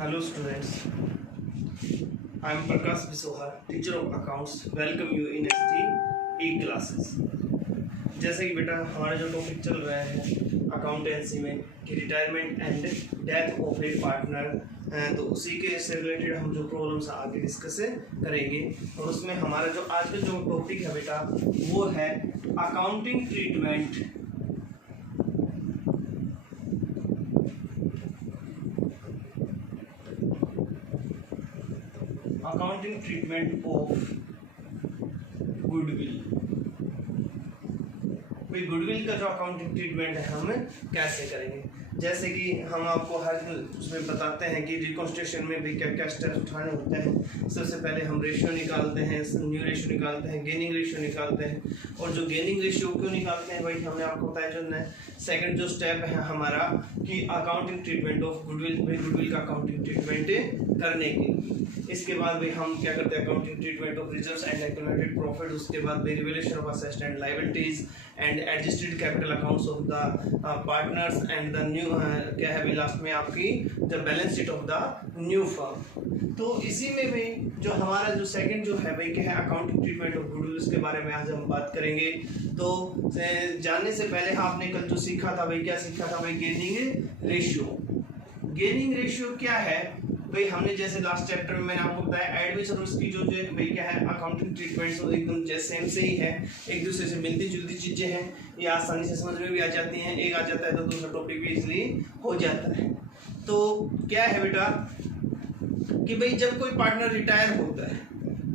Hello students, I am Prakash Bisohar, teacher of accounts. Welcome you in ST classes. जैसे कि बेटा हमारा जो टॉपिक चल रहा है अकाउंटेंसी में कि retirement and death of A partner, तो उसी के से रिलेटेड हम जो प्रॉब्लम्स आगे डिस्कस करेंगे। और उसमें हमारा जो आज का जो टॉपिक है बेटा वो है accounting treatment. Accounting treatment of goodwill. भाई गुडविल का जो अकाउंटिंग ट्रीटमेंट है हम कैसे करेंगे, जैसे कि हम आपको हर उसमें बताते हैं कि रिकॉन्स्ट्रक्शन में भी क्या क्या स्टेप्स उठाने होते हैं। सबसे पहले हम रेशियो निकालते हैं, न्यू रेशियो निकालते हैं, गेनिंग रेशियो निकालते हैं। और जो गेनिंग रेशियो क्यों निकालते हैं भाई हमने आपको बताया जो है सेकंड जो स्टेप है हमारा कि अकाउंटिंग ट्रीटमेंट ऑफ गुडविल, भाई गुडविल का अकाउंटिंग ट्रीटमेंट करने के। इसके बाद भाई हम क्या करते हैं accounting treatment of reserves and accumulated profit. उसके बाद भाई revaluation of assets and liabilities and adjusted capital accounts of the partners and the new क्या है भाई लास्ट में आपकी the balance sheet of the new firm. तो इसी में भी जो हमारा जो सेकंड जो है भाई क्या है अकाउंटिंग ट्रीटमेंट ऑफ गुडविल, उसके बारे में आज हम बात करेंगे। तो जानने से पहले आपने कल जो सीखा था भाई क्या सीखा था भाई गेनिंग रेशियो। गेनिंग रेशियो क्या है भाई हमने जैसे लास्ट चैप्टर में मैंने आपको बताया एडमिशन और उसकी जो भाई क्या है अकाउंटिंग ट्रीटमेंट्स एकदम जैसे सेम से ही है, एक दूसरे से मिलती जुलती चीजें हैं, ये आसानी से समझ में भी आ जाती हैं। एक आ जाता है तो दूसरा टॉपिक भी इजली हो जाता है। तो क्या है बेटा कि भाई जब कोई पार्टनर रिटायर होता है,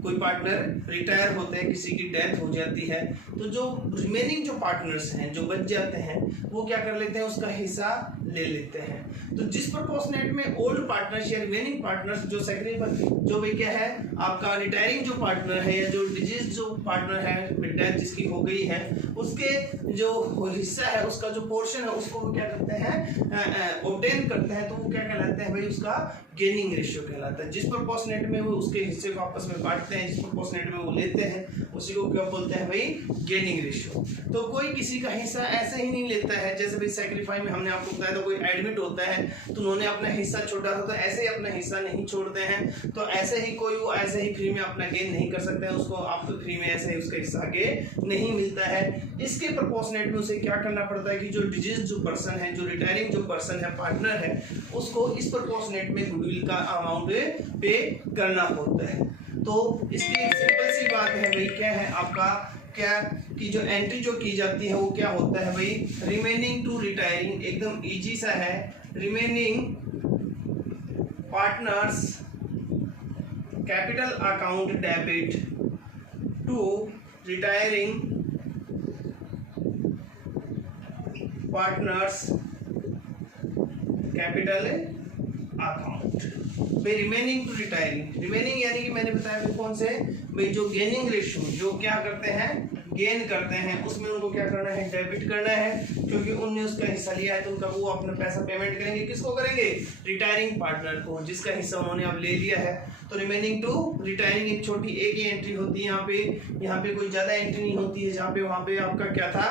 कोई पार्टनर रिटायर होते हैं, किसी की डेथ हो जाती है, तो जो रिमेनिंग जो पार्टनर्स हैं जो बच जाते हैं वो क्या कर लेते हैं उसका हिस्सा ले लेते हैं। तो जिस प्रोपोर्शनेट में ओल्ड पार्टनर्स या रिमेनिंग पार्टनर्स जो सेक्रीफाइस जो भाई क्या है आपका रिटायरिंग जो पार्टनर है या जो डिजीज जो पार्टनर है डेथ जिसकी हो गई है उसके जो हिस्सा है उसका जो पोर्शन है उसको वो क्या करते हैं ऑब्टेन करते हैं, तो वो क्या कहलाते हैं भाई उसका गेनिंग रेशियो कहलाता है। जिस प्रोपोर्शनेट में वो उसके हिस्से को आपस में बांटते हैं, जिस प्रोपोर्शनेट में वो लेते हैं उसी को क्या बोलते हैं भाई गेनिंग रेशियो। तो कोई किसी का हिस्सा ऐसे ही नहीं लेता है, जैसे भाई सैक्रिफाइस में हमने आपको बताया था कोई एडमिट होता है तो उन्होंने अपना हिस्सा छोड़ा था, तो ऐसे ही अपना हिस्सा नहीं छोड़ते हैं। तो ऐसे ही कोई वो ऐसे ही फ्री में अपना गेन नहीं कर सकता है, उसको आपको फ्री में ऐसे ही उसका हिस्सा आगे नहीं मिलता है। इसके प्रोपोर्शनेट में उसे क्या करना पड़ता है कि जो डिजीज जो पर्सन है, जो रिटायरिंग जो पर्सन है पार्टनर है, उसको इस प्रोपोर्शनेट में गुडविल का अमाउंट पे करना होता है। तो इसकी एक सिंपल सी बात है भाई क्या है आपका क्या कि जो एंट्री जो की जाती है वो क्या होता है भाई रिमेनिंग टू रिटायरिंग, एकदम इजी सा है। Remaining partners capital account debit to retiring partners capital account. भाई रिमेनिंग टू रिटायरिंग, रिमेनिंग यानी कि मैंने बताया भाई कौन से भाई जो गेनिंग रेशियो जो क्या करते हैं गेन करते हैं उसमें उनको क्या करना है डेबिट करना है, क्योंकि उनने उसका हिस्सा लिया है तो उनका वो अपना पैसा पेमेंट करेंगे। किसको करेंगे रिटायरिंग पार्टनर को जिसका हिस्सा उन्होंने अब ले लिया है। तो रिमेनिंग टू रिटायरिंग एक छोटी एक ही एंट्री होती है यहाँ पे कोई ज्यादा एंट्री नहीं होती है। जहाँ पे वहाँ पे आपका क्या था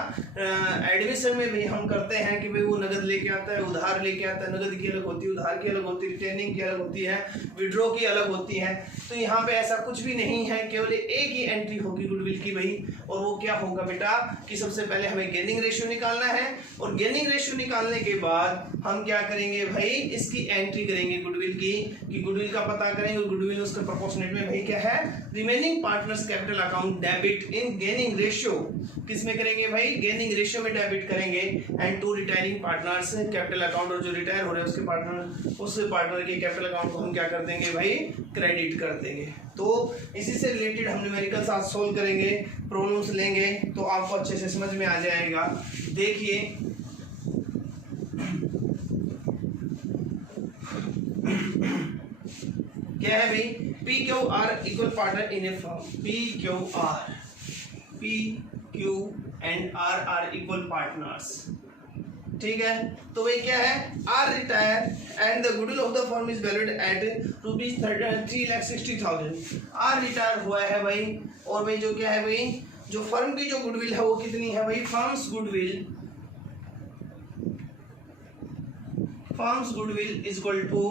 एडमिशन में भी हम करते हैं कि भाई वो नगद लेके आता है, उधार लेके आता है, नगद की अलग होती है, उधार की अलग होती है, रिटेनिंग की अलग होती है, विड्रॉ की अलग होती है। तो यहाँ पे ऐसा कुछ भी नहीं है, केवल एक ही एंट्री होगी गुडविल की भाई। और वो क्या होगा बेटा कि सबसे पहले हमें गेनिंग रेशियो निकालना है और गेनिंग रेशियो निकालने के बाद हम क्या करेंगे भाई इसकी एंट्री करेंगे गुडविल की, कि गुडविल का पता करेंगे। गुडविल उसका प्रोपोर्शनेट में भाई क्या है remaining partners capital account debit in gaining ratio, किस में करेंगे भाई गेनिंग रेशियो में डेबिट करेंगे and to retiring partners capital account, और जो रिटायर हो रहे हैं उसके पार्टनर उस पार्टनर के कैपिटल अकाउंट को हम क्या कर देंगे भाई क्रेडिट कर देंगे। तो इसी से रिलेटेड हम न्यूमेरिकल्स आज सोल्व करेंगे, प्रॉब्लम्स लेंगे तो आपको अच्छे से समझ में आ जाएगा। देखिए क्या है भाई P Q R equal partner in a firm. P Q and R are equal partners, ठीक है। तो भाई क्या है R retire and the goodwill of the firm is valued at ₹3,60,000। R retire हुआ है भाई और भाई जो क्या है भाई जो फर्म की जो गुडविल है वो कितनी है भाई firms goodwill is equal to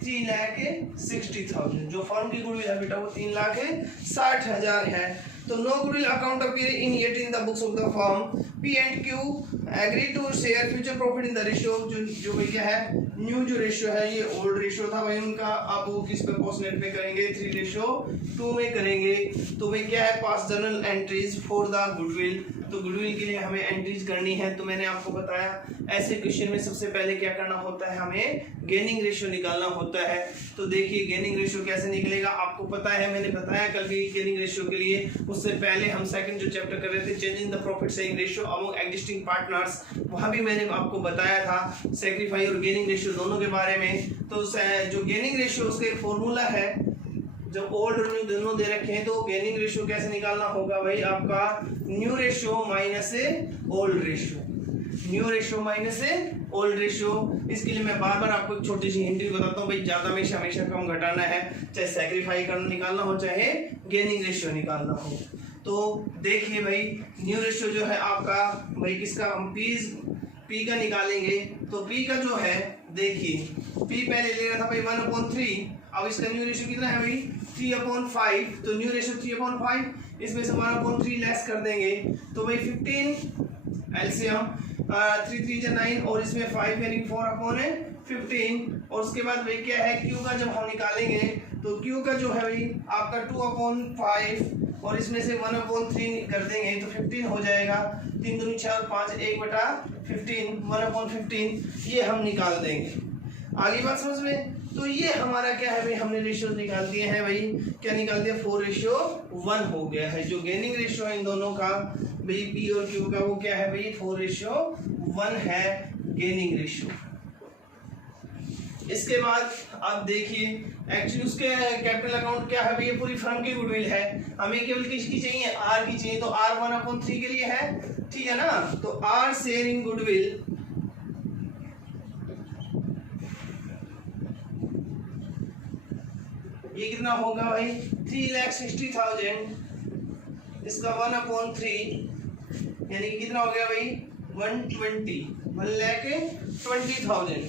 3,60,000। जो फर्म की गुडविल है बेटा वो 3,60,000 है। तो no goodwill account appear in yet in the books of the firm. P and Q agree to share future profit in the ratio. जो भाई क्या है, न्यू जो रेशियो है ये ओल्ड रेशियो था भाई उनका, आप वो किस पे पोस्टनेट में करेंगे, 3:2 में करेंगे। तो भाई क्या है, पास journal entries for the goodwill. तो गुडविल के लिए हमें एंट्रीज करनी है। तो मैंने आपको बताया ऐसे क्वेश्चन में सबसे पहले क्या करना होता है, हमें गेनिंग रेशियो निकालना होता है। तो देखिए गेनिंग रेशियो कैसे निकलेगा, आपको पता है, मैंने बताया कल भी गेनिंग रेशियो के लिए। उससे पहले हम सेकंड जो चैप्टर कर रहे थे, changing the profit sharing ratio among existing partners, वहां भी मैंने आपको बताया था सैक्रिफाइस और गेनिंग रेशियो दोनों के बारे में। तो जो गेनिंग रेशियो उसका फॉर्मूला है, जब ओल्ड और न्यू दोनों दे रखे हैं तो गेनिंग रेशियो कैसे निकालना होगा भाई, आपका new ratio minus old ratio, new ratio minus old ratio. इसके लिए मैं बार बार आपको एक छोटी सी हिंट बताता हूँ भाई, ज्यादा में हमेशा कम घटाना है, चाहे सैक्रिफाई करना निकालना हो चाहे गेनिंग रेशियो निकालना हो। तो देखिए भाई न्यू रेशियो जो है आपका भाई किसका, हम पी का निकालेंगे। तो पी का जो है देखिए, पी पहले ले रहा था भाई 1/3, अब इसका न्यू रेशियो कितना है भाई 3/5। तो न्यू रेशियो 3/5, इसमें से 1/3 लेस कर देंगे तो भाई 15 एलसीएम 3 3 जा 9 और इसमें 5 यानी 4/15। और उसके बाद भाई क्या है, क्यू का जब हम निकालेंगे तो क्यू का जो है भाई आपका 2/5 और इसमें से 1/3 कर देंगे तो 15 हो जाएगा। 3 दूनी 6 और 5 1/15 1/15 ये हम निकाल देंगे। आगे बात समझ में। तो ये हमारा क्या है भाई, हमने रेशियो निकाल दिए हैं भाई, क्या निकाल दिया 4:1 हो गया है। जो गेनिंग रेशियो है इन दोनों का भाई पी और क्यू का वो क्या है भाई 4:1 है गेनिंग रेशियो। इसके बाद आप देखिए एक्चुअली उसके कैपिटल अकाउंट क्या है भाई, ये पूरी फर्म की गुडविल है, हमें केवल किसकी चाहिए, आर की चाहिए। तो आर 1/3 के लिए है, ठीक है ना। तो आर शेयर इन गुडविल ये कितना होगा भाई 3,60,000, इसका 1/3 यानी कि कितना हो गया भाई 1,20,000,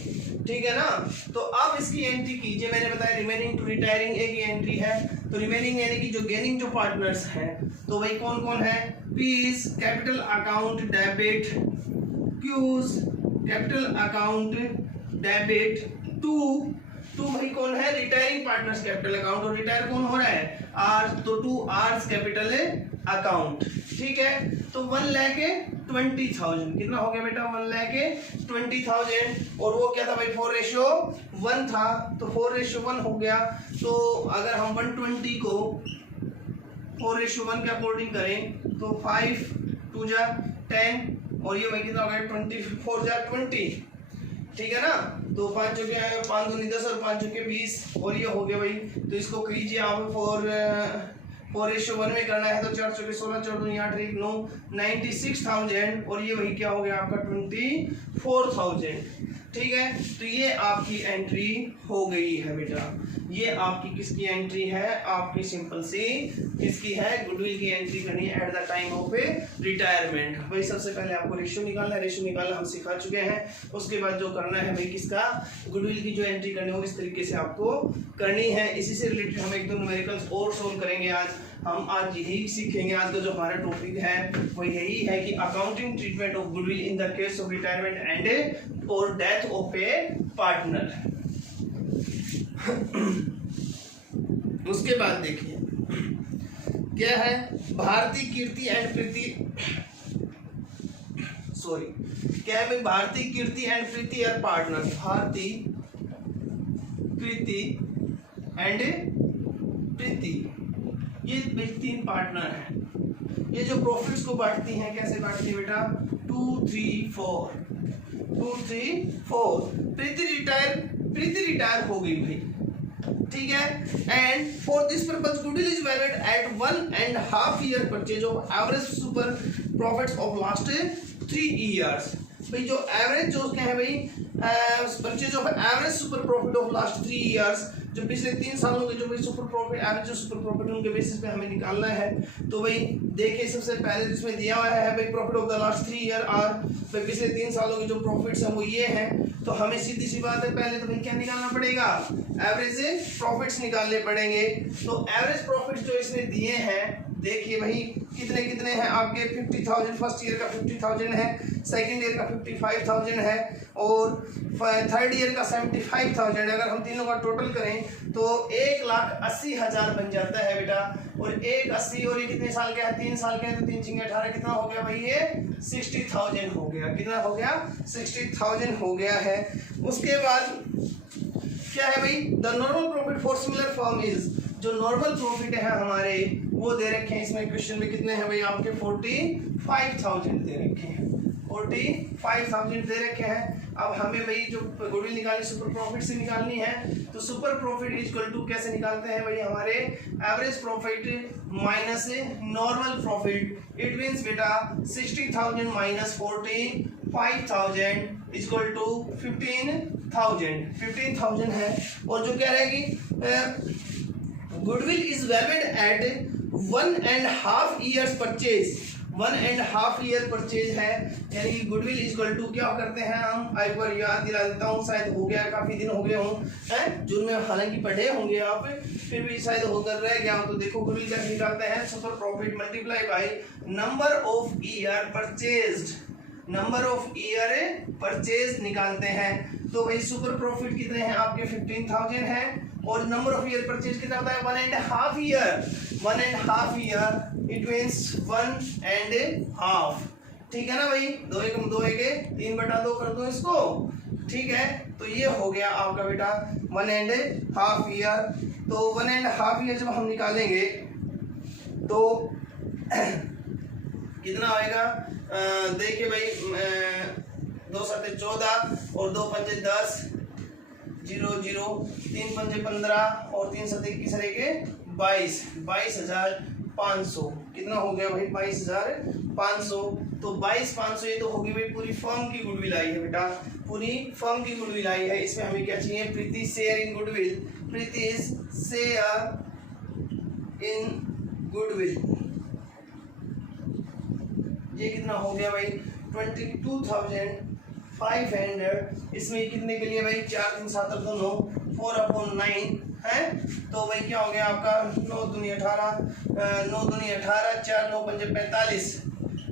ठीक है ना। तो अब इसकी एंट्री कीजिए, मैंने बताया रिमेनिंग टू रिटायरिंग एक ही एंट्री है। तो रिमेनिंग यानी कि जो गेनिंग जो पार्टनर्स हैं तो भाई कौन कौन है, P's capital account debit, Q's capital account debit, to भाई कौन है रिटायरिंग पार्टनर्स कैपिटल अकाउंट, और रिटायर कौन हो रहा है आर, तो 2 आर्स कैपिटल अकाउंट, ठीक है। तो 1,20,000 कितना हो गया बेटा 1,20,000 और वो क्या था भाई 4:1 था, तो 4:1 हो गया। तो अगर हम 120 को 4:1 के अकॉर्डिंग करें तो 5 2 जा 10 और ये भाई कितना हो गया 24 जा 20, ठीक है ना। तो 5 चुके 5 दूनी 10 और 5 चुके 20 और ये हो गया भाई। तो इसको कीजिए आप 4:1 में करना है तो 4 चुके 16 4 दूनी 8 1 9 96,000 और ये वही क्या हो गया आपका 24,000, ठीक है। तो ये आपकी एंट्री हो गई है बेटा, ये आपकी किसकी एंट्री है, आपकी सिंपल सी किसकी है गुडविल की एंट्री करनी है at the time of retirement. भाई सबसे पहले आपको रेशियो निकालना है, रेशियो निकालना हम सिखा चुके हैं। उसके बाद जो करना है भाई किसका गुडविल की जो एंट्री करनी हो इस तरीके से आपको करनी है। इसी से रिलेटेड हम एक दो न्यूमेरिकल्स और सोल्व करेंगे आज। हम आज यही सीखेंगे, आज का जो हमारा टॉपिक है वो यही है कि accounting treatment of goodwill in the case of retirement and और डेथ ऑफ ए पार्टनर। उसके बाद देखिए क्या है भारतीय कीर्ति एंड प्रीति, क्या है भाई भारतीय कीर्ति एंड प्रीति आर पार्टनर, भारतीय कीर्ति एंड प्रीति ये 3 पार्टनर हैं। ये जो प्रॉफिट्स को बांटती हैं कैसे बांटती है बेटा 2 3 4 2 3 4। प्रीति रिटायर हो गई भाई, ठीक है। And for this purpose goodwill is valid at 1.5 year purchase of average super profits of last 3 years. भाई जो एवरेज जो क्या है भाई purchase of average super profit of last 3 years, जो पिछले 3 सालों के जो भाई सुपर प्रॉफिट एवरेज जो सुपर प्रॉफिट उनके बेसिस पे हमें निकालना है। तो भाई देखिए सबसे पहले इसमें दिया हुआ है भाई profit of the last 3 year और भाई पिछले 3 सालों के जो प्रॉफिट्स हैं वो ये हैं। तो हमें सीधी सी बात है, पहले तो भाई क्या निकालना पड़ेगा, एवरेज प्रॉफिट्स निकालने पड़ेंगे। तो एवरेज प्रॉफिट्स जो इसने दिए हैं, देखिए भाई कितने कितने हैं आपके, 50,000 फर्स्ट ईयर का 50,000 है, सेकंड ईयर का 55,000 है और थर्ड ईयर का 75,000। अगर हम तीनों का टोटल करें तो 1,80,000 बन जाता है बेटा। और 1,80 और ये कितने साल का है, 3 साल का है, तो 3 × 18 कितना हो गया भाई, ये 60,000 हो गया। कितना हो गया, 60,000 हो गया है। उसके बाद क्या है भाई, the normal profit for similar firm is, जो नॉर्मल प्रॉफिट है हमारे वो दे रखे हैं इसमें क्वेश्चन में, कितने हैं भाई आपके 45,000 दे रखे हैं, 45,000 दे रखे हैं। अब हमें भाई जो गुडविल निकालनी सुपर प्रॉफिट से निकालनी है, तो सुपर प्रॉफिट इक्वल टू कैसे निकालते हैं भाई, हमारे average profit minus normal profit. It means बेटा 60,000 माइनस 45,000 इक्वल टू 15,000 है। और जो कह रहे हैं कि goodwill is valued eight 1.5 years purchase, 1.5 year purchase है, यानी कि गुडविल इक्वल टू क्या करते हैं हम, एक बार याद दिला देता हूँ, शायद हो गया, काफी दिन हो गए हों जून में, हालांकि पढ़े होंगे आप, फिर भी शायद होकर रह गया हो। तो देखो गुडविल कैसे निकालते हैं, super profit multiply by number of year purchased, number of year purchase निकालते हैं। तो भाई सुपर प्रॉफिट कितने हैं आपके 15,000 है और नंबर ऑफ ईयर परचेज कितना होता है 1.5 year, 1.5 year इट मींस 1.5, ठीक है ना भाई, 2 × 2 = 3/2 कर दो इसको, ठीक है। तो ये हो गया आपका बेटा 1.5 year। तो 1.5 year जब हम निकालेंगे तो कितना आएगा, देखिए भाई 2 × 7 = 14 और 2 × 5 = 10, 0 0, 3 × 5 = 15 और 3 × 7 = 22, 22,500 कितना हो गया भाई 22,500। तो 22,500 ये तो होगी भाई पूरी फर्म की गुडविल आई है बेटा, पूरी फर्म की गुडविल आई है। इसमें हमें क्या चाहिए, Preeti share in goodwill, Preeti share in goodwill, ये कितना हो गया भाई 22,500। इसमें कितने के लिए भाई 4 3 7 8 9, 4/9 है। तो भाई क्या हो गया आपका 9 दूनी 18, 9 दूनी 18, 4 9 5 45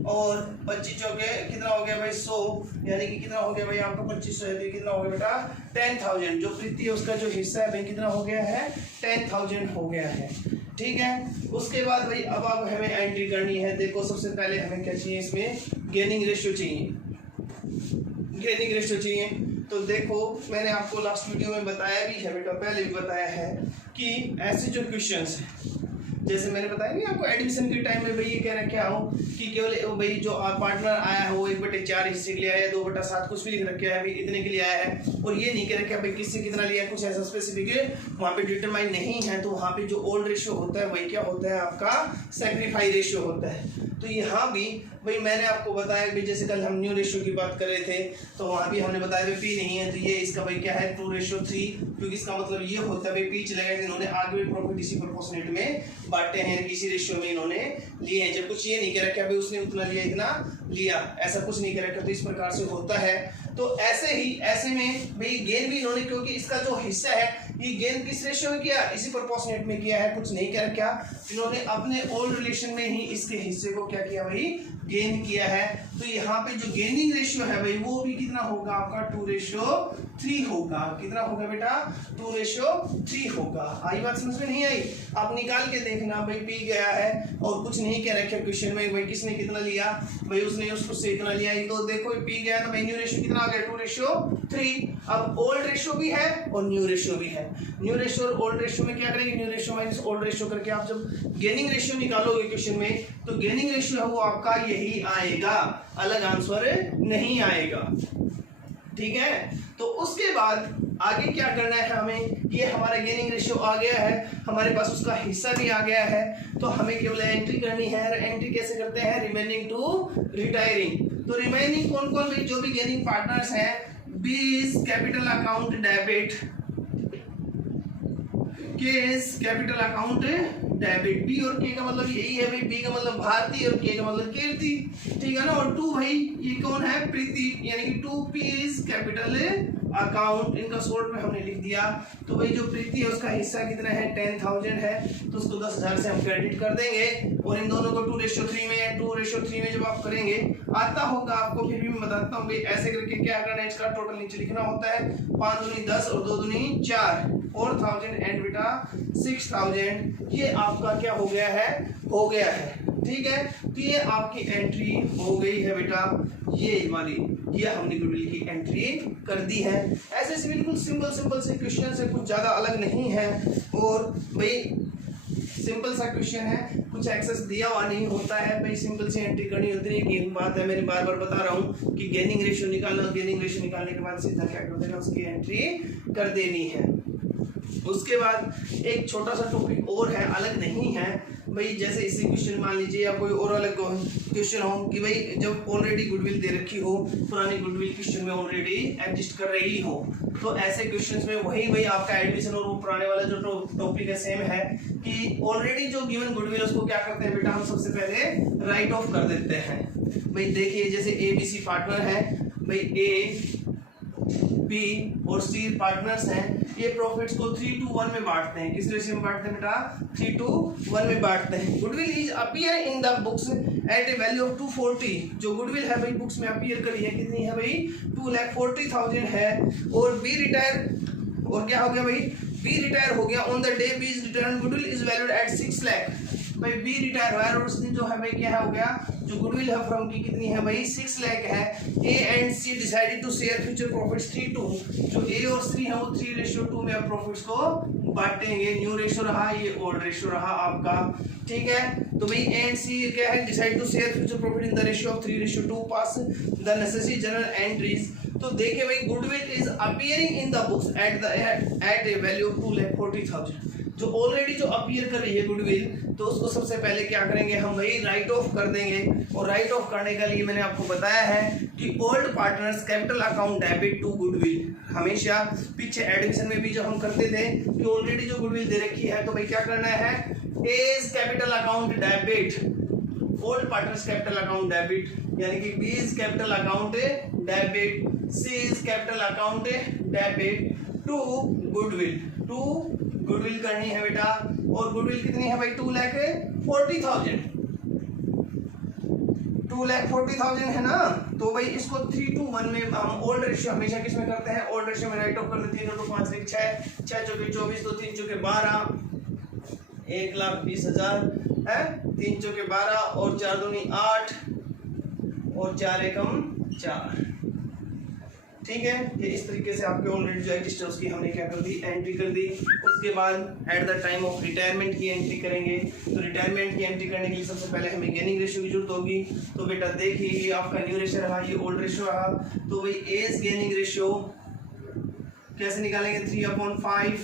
और 25 चौके कितना हो गया भाई 100, यानी कि कितना हो गया भाई आपका 2500 है, कितना हो गया बेटा 10,000। जो प्रीति है उसका जो हिस्सा है भाई कितना हो गया है 10,000 हो गया है, ठीक है। उसके बाद भाई अब हमें एंट्री करनी है। देखो सबसे पहले हमें क्या चाहिए, इसमें गेनिंग रेशियो चाहिए, गेनिंग रेशियो चाहिए। तो देखो मैंने आपको लास्ट वीडियो में बताया भी है बेटा, पहले भी बताया है कि ऐसे जो क्वेश्चंस हैं, जैसे मैंने बताया नहीं आपको एडमिशन के टाइम में भाई ये कह रखे आओ कि केवल भाई जो पार्टनर आया है वो 1/4 हिस्से के लिए आया है, 2/7 कुछ भी लिख रखे है भाई इतने के लिए आया है, और ये नहीं कह रखे भाई किससे कितना लिया है, कुछ ऐसा स्पेसिफिक वहाँ पे डिटरमाइन नहीं है। तो वहाँ पे जो ओल्ड रेशियो होता है वही क्या होता है आपका सैक्रिफाई रेशियो होता है। तो यहाँ भी भाई मैंने आपको बताया कि जैसे कल हम न्यू रेशियो की बात कर रहे थे तो वहाँ भी हमने बताया भाई पी नहीं है, तो ये इसका भाई क्या है 2:3, क्योंकि इसका मतलब ये होता है भाई पी चला गया, इन्होंने आगे भी प्रॉफिट इसी प्रोपोर्शनेट में बांटे हैं, इसी रेशियो में इन्होंने लिए हैं। जब कुछ ये नहीं कह रखा भाई उसने उतना लिया इतना लिया, ऐसा कुछ नहीं कह रखा, तो इस प्रकार से होता है। तो ऐसे ही ऐसे में भाई गेन भी इन्होंने, क्योंकि इसका जो हिस्सा है ये गेन किस रेशियो में किया, इसी प्रोपोर्शनेट में किया है, कुछ नहीं कर क्या इन्होंने अपने ओल्ड रिलेशन में ही इसके हिस्से को क्या किया भाई गेन किया है। तो यहाँ पे जो गेनिंग रेशियो है भाई वो भी कितना होगा आपका 2:3 होगा। कितना होगा बेटा 2:3 होगा। आई बात समझ में नहीं आई, आप निकाल के देखना भाई पी गया है और कुछ नहीं कह रखे क्वेश्चन में भाई किसने कितना लिया, भाई उसने उसको से इतना लिया, तो देखो पी गया तो भाई न्यू रेशियो कितना आ गया 2:3। अब ओल्ड रेशियो भी है और न्यू रेशियो भी है। न्यू रेशियो और ओल्ड रेशियो में क्या करेंगे, new ratio minus old ratio करके आप जब गेनिंग रेशियो निकालोगे क्वेश्चन में तो गेनिंग रेशियो है वो आपका यही आएगा, अलग आंसर नहीं आएगा, ठीक है। तो उसके बाद आगे क्या करना है हमें, ये हमारा गेनिंग रेशियो आ गया है, हमारे पास उसका हिस्सा भी आ गया है, तो हमें केवल एंट्री करनी है। एंट्री कैसे करते हैं, रिमेनिंग टू रिटायरिंग। तो रिमेनिंग कौन कौन भाई जो भी गेनिंग पार्टनर्स हैं, B is capital account debit, K is capital account debit, B और के का मतलब यही है भाई, बी का मतलब भारती और के का मतलब कीर्ति, ठीक है ना। और 2 भाई ये कौन है प्रीति, यानी कि 2p इज कैपिटल अकाउंट, इनका शॉर्ट में हमने लिख दिया। तो भाई जो प्रीति है उसका हिस्सा कितना है 10,000 है, तो उसको 10,000 से हम क्रेडिट कर देंगे। और इन दोनों को 2:3 में 2:3 में जब आप करेंगे आता होगा आपको, फिर भी मैं बताता हूँ भाई ऐसे करके क्या करना है, इसका टोटल नीचे लिखना होता है। 5 दूनी 10 और 2 दूनी 4, 4,000 एंड बेटा 6,000। ये आपका क्या हो गया है, ठीक है। तो ये आपकी एंट्री हो गई है बेटा, ये वाली, ये हमने गुडविल की एंट्री कर दी है। ऐसे से बिल्कुल सिंपल से क्वेश्चन से कुछ ज्यादा अलग नहीं है। और भाई सिंपल सा क्वेश्चन है, कुछ एक्सेस दिया हुआ नहीं होता है भाई, सिंपल सी एंट्री करनी होती है। एक बात है, मैंने बार बार बता रहा हूँ कि गेनिंग रेशियो निकालना, गेनिंग रेशियो निकालने के बाद सीधा क्या कर देना, उसकी एंट्री कर देनी है। उसके बाद एक छोटा सा टॉपिक और है, अलग नहीं है भाई। जैसे इसी क्वेश्चन मान लीजिए या कोई और अलग क्वेश्चन हो कि भाई जब ऑलरेडी गुडविल दे रखी हो, पुरानी गुडविल क्वेश्चन में ऑलरेडी एग्जिस्ट कर रही हो, तो ऐसे क्वेश्चंस में वही भाई आपका एडमिशन और वो पुराने वाला जो टॉपिक है सेम है कि ऑलरेडी जो गिवन गुडविल उसको क्या करते हैं बेटा, हम सबसे पहले राइट ऑफ कर देते हैं। भाई देखिए जैसे ABC पार्टनर है भाई, A B और C पार्टनर्स हैं, ये प्रॉफिट्स को 3:1 में बांटते हैं। किस रेशियो में बांटते हैं बेटा, 3:1 में बांटते हैं। Goodwill is appear in the books at a value of 240। जो गुडविल है भाई बुक्स में अपीयर करी है, कितनी है भाई, 2,40,000 है। और बी रिटायर, और क्या हो गया भाई, बी रिटायर हो गया on the day B's return, goodwill is valued at 6 lakh. भाई बी रिटायर हुआ और उसने जो है भाई क्या हो गया, जो गुडविल है फर्म की कितनी है भाई, 6 लाख है। A and C decided to share future profits 3:2। जो ए और सी है वो 3:2 में प्रॉफिट्स को बांटेंगे। न्यू रेशियो रहा, ये ओल्ड रेशियो रहा आपका, ठीक है। तो भाई ए एंड सी क्या है, decide to share future profit in the ratio of 3:2, pass the necessary journal entries. तो देखिए भाई goodwill is appearing in the books at a value of 2,40,000। जो ऑलरेडी जो अपीयर कर रही है गुडविल, तो उसको सबसे पहले क्या करेंगे हम भाई, राइट ऑफ कर देंगे। और राइट ऑफ करने के लिए मैंने आपको बताया है कि old partners capital account debit to goodwill. हमेशा पीछे एडमिशन में भी जो हम करते थे कि ऑलरेडी जो गुडविल दे रखी है, तो भाई क्या करना है, A's capital account debit, old partners capital account debit, यानी कि B is capital account debit, C's capital account debit to goodwill, to goodwill करनी है बेटा। और गुडविल कितनी है भाई, 2,40,000, 2,40,000 है ना। तो भाई इसको 3:1 में हम ओल्ड रेशियो हमेशा किस में करते हैं, ओल्ड रेशियो में राइट ऑफ कर देते हैं। 3 5 6 6 चौके 24, तो 3 चौके 12, 1,20,000 है, 3 चौके 12 और 4 दूनी 8 और 4 एकम 4, ठीक है। ये इस तरीके से आपके ऑलरेडी जो एग्जिस्ट है उसकी हमने क्या कर दी, एंट्री कर दी। उसके बाद at the time of retirement की एंट्री करेंगे। तो रिटायरमेंट की एंट्री करने के लिए सबसे पहले हमें गेनिंग रेशियो की जरूरत होगी। तो बेटा देखिए ये आपका न्यू रेशियो रहा, ये ओल्ड रेशियो रहा। तो भाई एज गेनिंग रेशियो कैसे निकालेंगे, 3/5।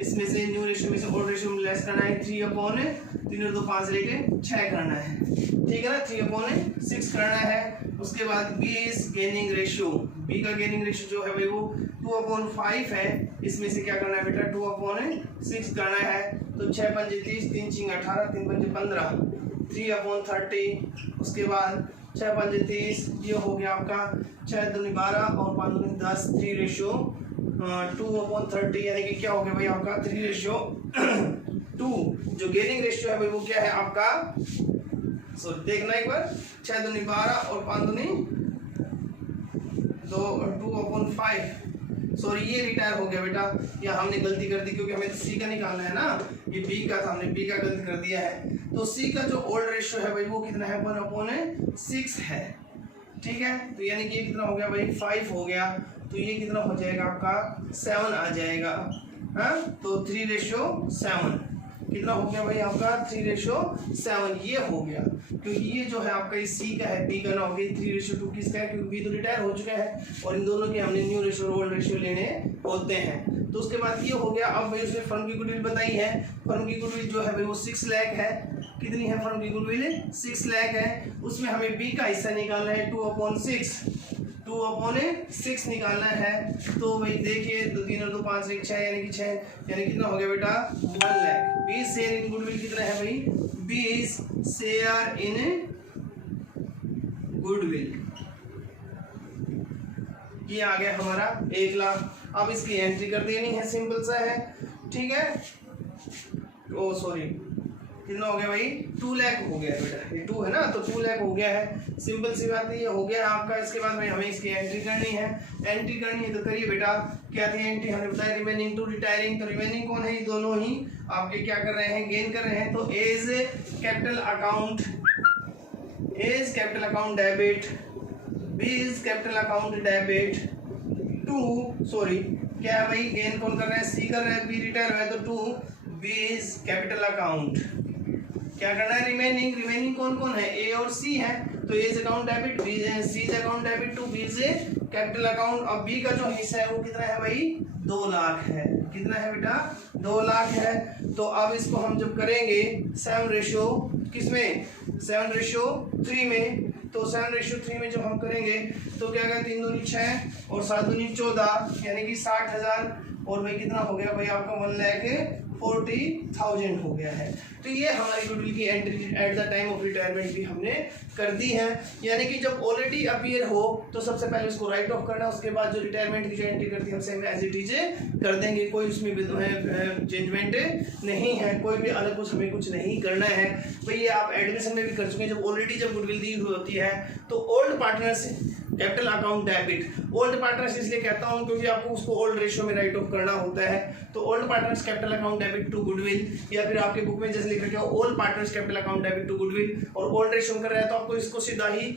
इसमें से न्यू रेशियो में से ओल्ड रेशियो में लेस करना है, 3/3 और 2 5 लेके 6 करना है, ठीक है ना, 3/6 करना है। उसके बाद B's gaining ratio, B का गेनिंग रेशियो जो है भाई वो 2/5 है। इसमें से क्या करना है बेटा, 2/6 करना है। तो 6 पंजे 30, 3 छिंग 18, 3 पंजे 15, 3/30। उसके बाद 6 पंजे 30, ये हो गया आपका 6 दूनी 12 और 5 दूनी 10, 3:2/30, यानी कि क्या हो गया भाई आपका 3:2। जो गेनिंग रेशियो है भाई वो क्या है आपका, सो देखना एक बार, 6 दूनी 12 और 5 दूनी 2/5। सॉरी ये रिटायर हो गया बेटा, या हमने गलती कर दी क्योंकि हमें तो सी का निकालना है ना, ये बी का था, हमने बी का गलती कर दिया है। तो सी का जो ओल्ड रेशियो है भाई वो कितना है, 1/6 है, ठीक है। तो यानी कि ये कितना हो गया भाई, 5 हो गया। तो ये कितना हो जाएगा आपका, 7 आ जाएगा, हाँ। तो 3:7 कितना हो गया भाई आपका, 3:7 ये हो गया। क्योंकि ये जो है आपका सी का है, बी का ना हो गया, 3:2 किसका है, क्योंकि बी तो रिटायर हो चुका है और इन दोनों के हमने न्यू रेशियो और ओल्ड रेशियो लेने होते हैं। तो उसके बाद ये हो गया। अब भाई उसने फर्म की गुडविल बताई है, फर्म की गुडविल जो है भाई वो 6 लाख है। कितनी है फर्म की गुडविल, 6 लाख है। उसमें हमें बी का हिस्सा निकालना है, 2/6 निकालना है। तो भाई देखिए 2 3 और 2 5 6, यानी कि 6, यानी कितना हो गया बेटा, 1 lakh. B share in goodwill कितना है भाई, B's share in goodwill ये आ गया हमारा 1 लाख। अब इसकी एंट्री कर देनी है, सिंपल सा है, ठीक है। ओ सॉरी, कितना हो गया भाई, 2 लाख हो गया बेटा, ये 2 है ना, तो 2 लाख हो गया है, सिंपल सी बात है, ये हो गया आपका। इसके बाद भाई हमें इसकी एंट्री करनी है, एंट्री करनी है तो करिए बेटा। क्या थी एंट्री, हमने बताया रिमेनिंग टू रिटायरिंग। तो रिमेनिंग कौन है, ये दोनों ही आपके क्या कर रहे हैं, गेन कर रहे हैं। तो A's capital account, A's capital account debit, B is capital account debit, to sorry क्या है भाई, गेन कौन कर रहे हैं, सी कर रहे हैं, बी रिटायर है, तो to B is capital account. क्या करना है, रिमेनिंग, रिमेनिंग कौन कौन है, ए और सी है, तो A is account debit, B C is account debit, to B is capital account. अब बी का जो हिस्सा है वो कितना है भाई, 2 लाख है। कितना है बेटा, 2 लाख है। तो अब इसको हम जब करेंगे 7:, किसमें, 7:3 में, तो 7:3 में जब हम करेंगे तो क्या क्या, 3 दूनी 6 और 7 दूनी 14, यानी कि 60,000। और भाई कितना हो गया भाई आपका, 1,40,000 हो गया है। तो ये हमारी गुडविल की entry at the time of retirement भी हमने कर दी है। यानी कि जब ऑलरेडी अपीयर हो तो सबसे पहले उसको राइट ऑफ करना, उसके बाद जो रिटायरमेंट की जो एंट्री करती है हम सेम एज इट इज कर देंगे, कोई उसमें चेंजमेंट नहीं है, कोई भी अलग कुछ हमें कुछ नहीं करना है। भाई ये आप एडमिशन में भी कर चुके हैं, जब ऑलरेडी जब गुडविल दी हुई होती है तो old partners capital account debit, old partners इसलिए कहता हूं क्योंकि आपको उसको ओल्ड रेशियो में राइट ऑफ करना होता है। तो old partners capital account debit to goodwill, या फिर आपके बुक में जैसे लिख रखे हो old partners capital account debit to goodwill, और ओल्ड रेशियो कर रहा है तो आपको इसको सीधा ही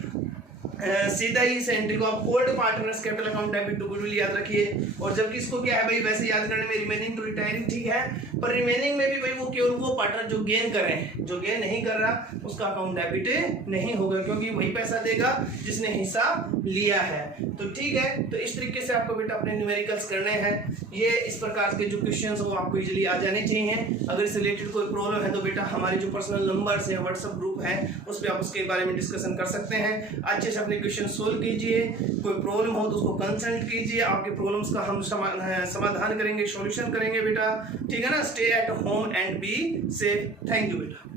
इस एंट्री को आप old partners capital account debit to goodwill याद रखिए। और जबकि इसको क्या है भाई, वैसे याद करने में रिमेनिंग टू रिटायरिंग ठीक है, पर रिमेनिंग में भी भाई वो केवल वो पार्टनर जो गेन कर रहे हैं, जो गेन नहीं कर रहा उसका अकाउंट डेबिट नहीं होगा, क्योंकि वही पैसा देगा जिसने हिस्सा लिया है। तो ठीक है, तो इस तरीके से आपको बेटा अपने न्यूमेरिकल्स करने हैं। ये इस प्रकार के जो क्वेश्चंस वो आपको इजीली आ जाने चाहिए। अगर इससे रिलेटेड कोई प्रॉब्लम है तो बेटा हमारे जो पर्सनल नंबर्स है, व्हाट्सएप ग्रुप है, उस पर आप उसके बारे में डिस्कशन कर सकते हैं। अच्छे से अपने क्वेश्चन सोल्व कीजिए, कोई प्रॉब्लम हो तो उसको कंसल्ट कीजिए, आपके प्रॉब्लम्स का हम समाधान करेंगे, सॉल्यूशन करेंगे बेटा, ठीक है ना। Stay at home and be safe. Thank you बेटा।